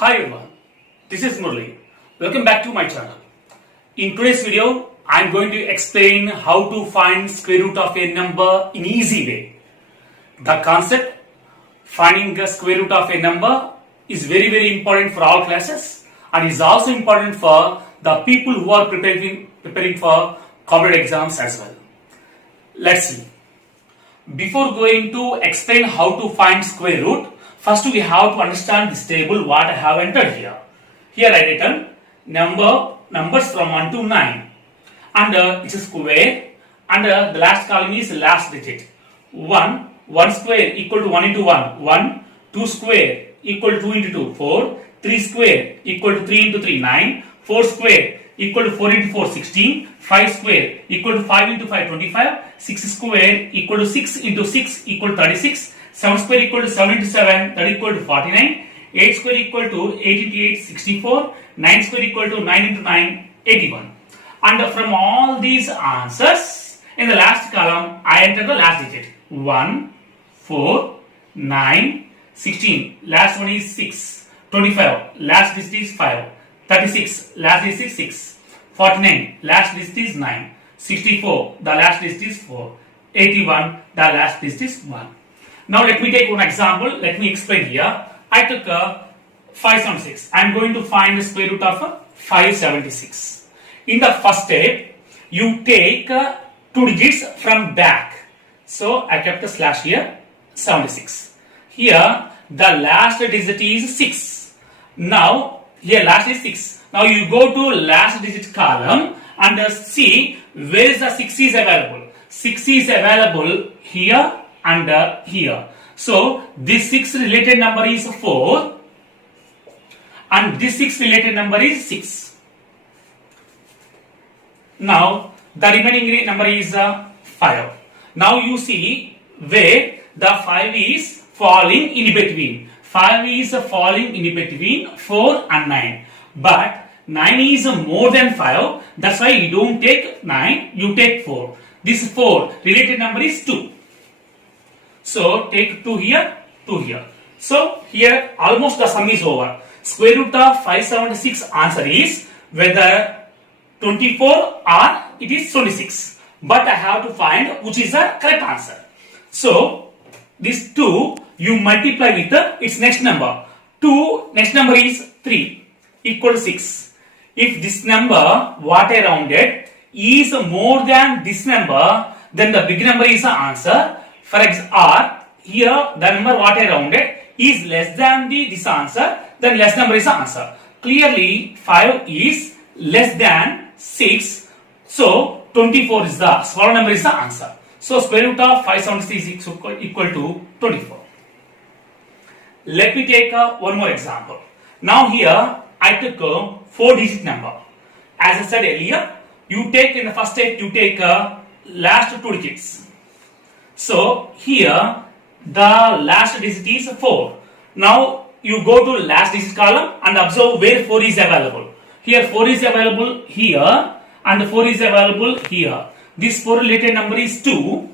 Hi everyone, this is Murli. Welcome back to my channel. In today's video, I am going to explain how to find square root of a number in easy way. The concept finding the square root of a number is very important for all classes and is also important for the people who are preparing for competitive exams as well. Let's see. Before going to explain how to find square root, first we have to understand this table what I have entered here. Here I written numbers from 1 to 9 and it's a square and the last column is last digit. 1 square equal to 1 into 1, 2 square equal to 2 into 2, 4, 3 square equal to 3 into 3, 9, 4 square equal to 4 into 4, 16, 5 square equal to 5 into 5, 25, 6 square equal to 6 into 6 equal to 36, 7 square equal to 7 into 7, that equal to 49, 8 square equal to 8 into 8, 64, 9 square equal to 9 into 9, 81. And from all these answers, in the last column, I enter the last digit. 1, 4, 9, 16, last one is 6, 25, last digit is 5, 36, last digit is 6, 49, last digit is 9, 64, the last digit is 4, 81, the last digit is 1. Now let me take one example. Let me explain here. I took 576. I am going to find the square root of 576. In the first step, you take 2 digits from back. So I kept a slash here, 76. Here the last digit is 6. Now here last is 6. Now you go to last digit column and see where is the 6 is available. 6 is available here and here. So this 6 related number is 4 and this 6 related number is 6. Now the remaining number is 5. Now you see where the 5 is falling in between. 5 is falling in between 4 and 9. But 9 is more than 5. That's why you don't take 9, you take 4. This 4 related number is 2. So take 2 here, 2 here. So here almost the sum is over. Square root of 576 answer is whether 24 or it is 26. But I have to find which is the correct answer. So this 2 you multiply with its next number. 2 next number is 3 equal to 6. If this number what I rounded is more than this number, then the big number is the answer. For example, here the number what I rounded is less than this answer, then less number is the answer. Clearly 5 is less than 6, so 24 is the small number is the answer. So square root of 576 is equal to 24. Let me take one more example. Now here I took a 4-digit number. As I said earlier, you take in the first step you take last 2 digits. So here the last digit is 4. Now you go to last digit column and observe where 4 is available. Here 4 is available here and 4 is available here. This 4 related number is 2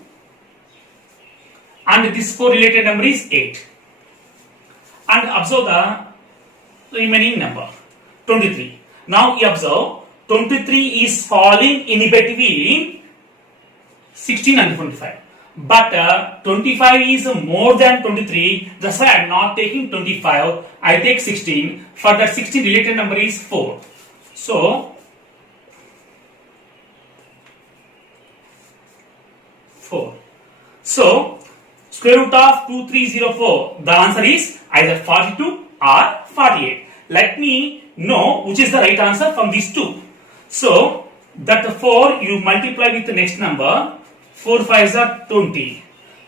and this 4 related number is 8. And observe the remaining number 23. Now you observe 23 is falling in between 16 and 25. But 25 is more than 23. That's why I am not taking 25. I take 16. For that 16 related number is 4. So 4. So square root of 2304. The answer is either 42 or 48. Let me know which is the right answer from these two. So that 4 you multiply with the next number. 4 5s are 20.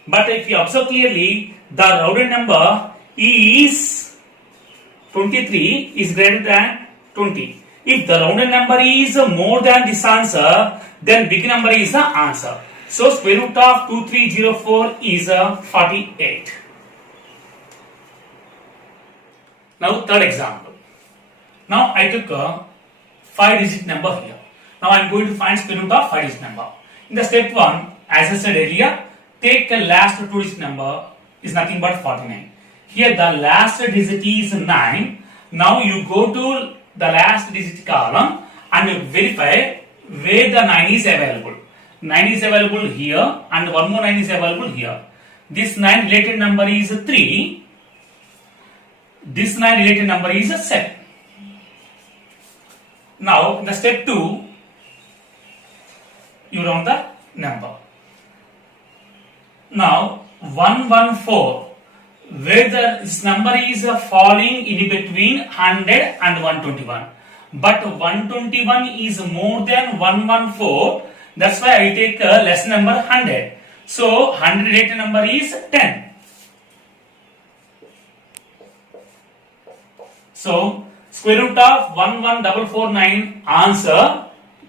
But if you observe clearly, the rounded number is 23 is greater than 20. If the rounded number is more than this answer, then big number is the answer. So square root of 2304 is 48. Now third example. Now I took a 5-digit number here. Now I am going to find square root of 5-digit number. In the step 1, as I said earlier, take the last 2-digit number is nothing but 49. Here the last digit is 9 Now you go to the last digit column and verify where the 9 is available. 9 is available here and one more 9 is available here. This 9 related number is 3. This 9 related number is 7. Now in the step 2, you round the number. Now 114, where this number is falling in between 100 and 121. But 121 is more than 114. That's why I take a less number 100. So 100 related number is 10. So square root of 11449 answer,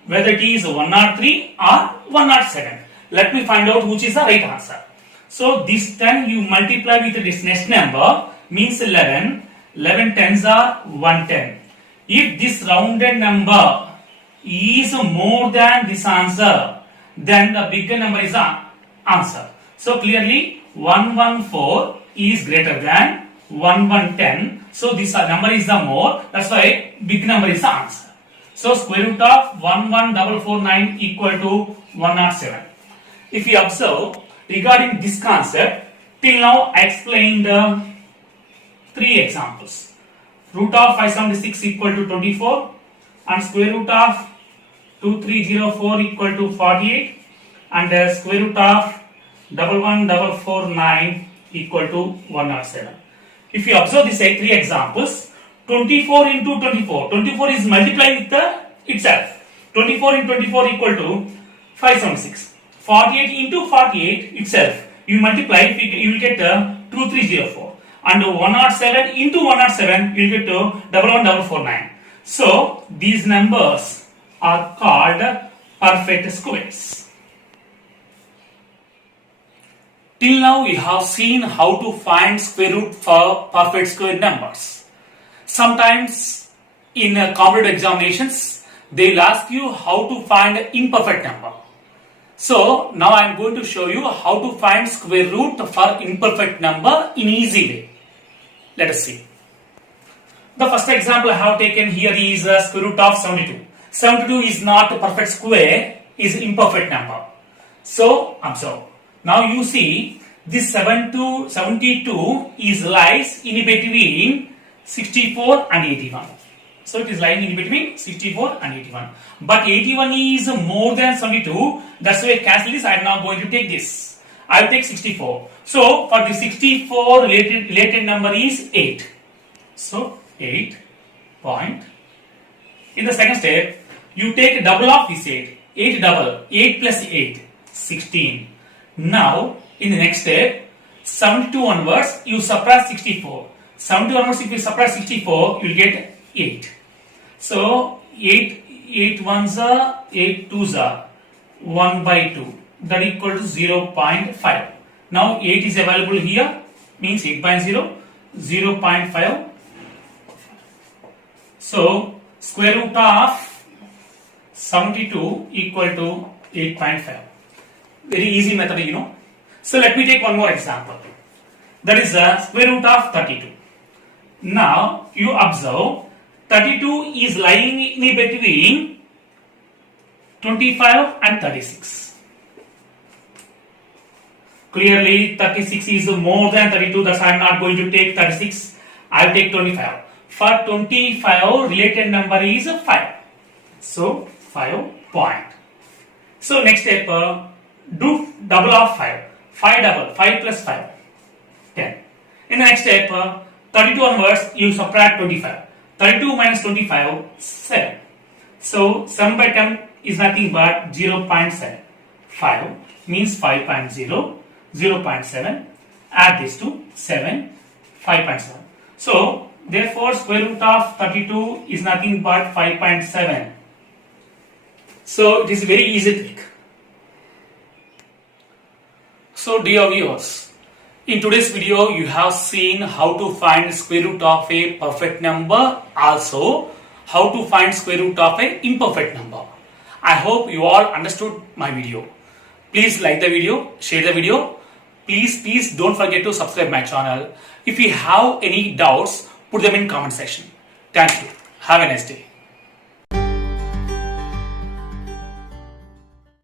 whether it is 103 or 107. Let me find out which is the right answer. So this 10 you multiply with this next number means 11. 11 tens are 110. If this rounded number is more than this answer, then the bigger number is the answer. So clearly 114 is greater than 1110. So this number is the more. That's why big number is the answer. So square root of 11449 equal to 107. If you observe regarding this concept, till now I explained 3 examples. Root of 576 equal to 24 and square root of 2304 equal to 48 and square root of 11449 equal to 107. If you observe these 3 examples, 24 into 24, 24 is multiplying with itself. 24 into 24 equal to 576. 48 into 48 itself, you multiply, you will get 2304. And 107 into 107, you will get 11449. So these numbers are called perfect squares. Till now we have seen how to find square root for perfect square numbers. Sometimes in competitive examinations, they will ask you how to find imperfect number. So now I am going to show you how to find square root for imperfect number in easy way. Let us see. The first example I have taken here is square root of 72. 72 is not a perfect square, is imperfect number. So observe. Now you see this 72 is lies in between 64 and 81. So it is lying in between 64 and 81. But 81 is more than 72. That's why I cancel this. I am now going to take this. I will take 64. So for the 64 related number is 8. So 8 point. In the second step, you take double of this 8. 8 double. 8 plus 8. 16. Now in the next step, 72 onwards, you subtract 64. 72 onwards, if you subtract 64, you will get 8. So 8 ones are 8 twos are 1 by 2. That equal to 0.5. Now 8 is available here, means 8.0, 0.5. So square root of 72 equal to 8.5. Very easy method, you know. So let me take one more example. That is the square root of 32. Now you observe 32 is lying in between 25 and 36. Clearly 36 is more than 32, that's why I am not going to take 36. I will take 25. For 25 related number is 5. So 5 point. So next step, do double of 5. 5 double, 5 plus 5, 10. In the next step, 32 onwards, you subtract 25. 32 minus 25, 7. So 7 by 10 is nothing but 0.7. 5 means 5.0, 0.7. Add this to 7, 5.7. So therefore square root of 32 is nothing but 5.7. So it is very easy trick. So dear viewers, in today's video you have seen how to find square root of a perfect number, also how to find square root of a imperfect number. I hope you all understood my video. Please like the video, share the video. Please don't forget to subscribe my channel. If you have any doubts, put them in comment section. Thank you. Have a nice day.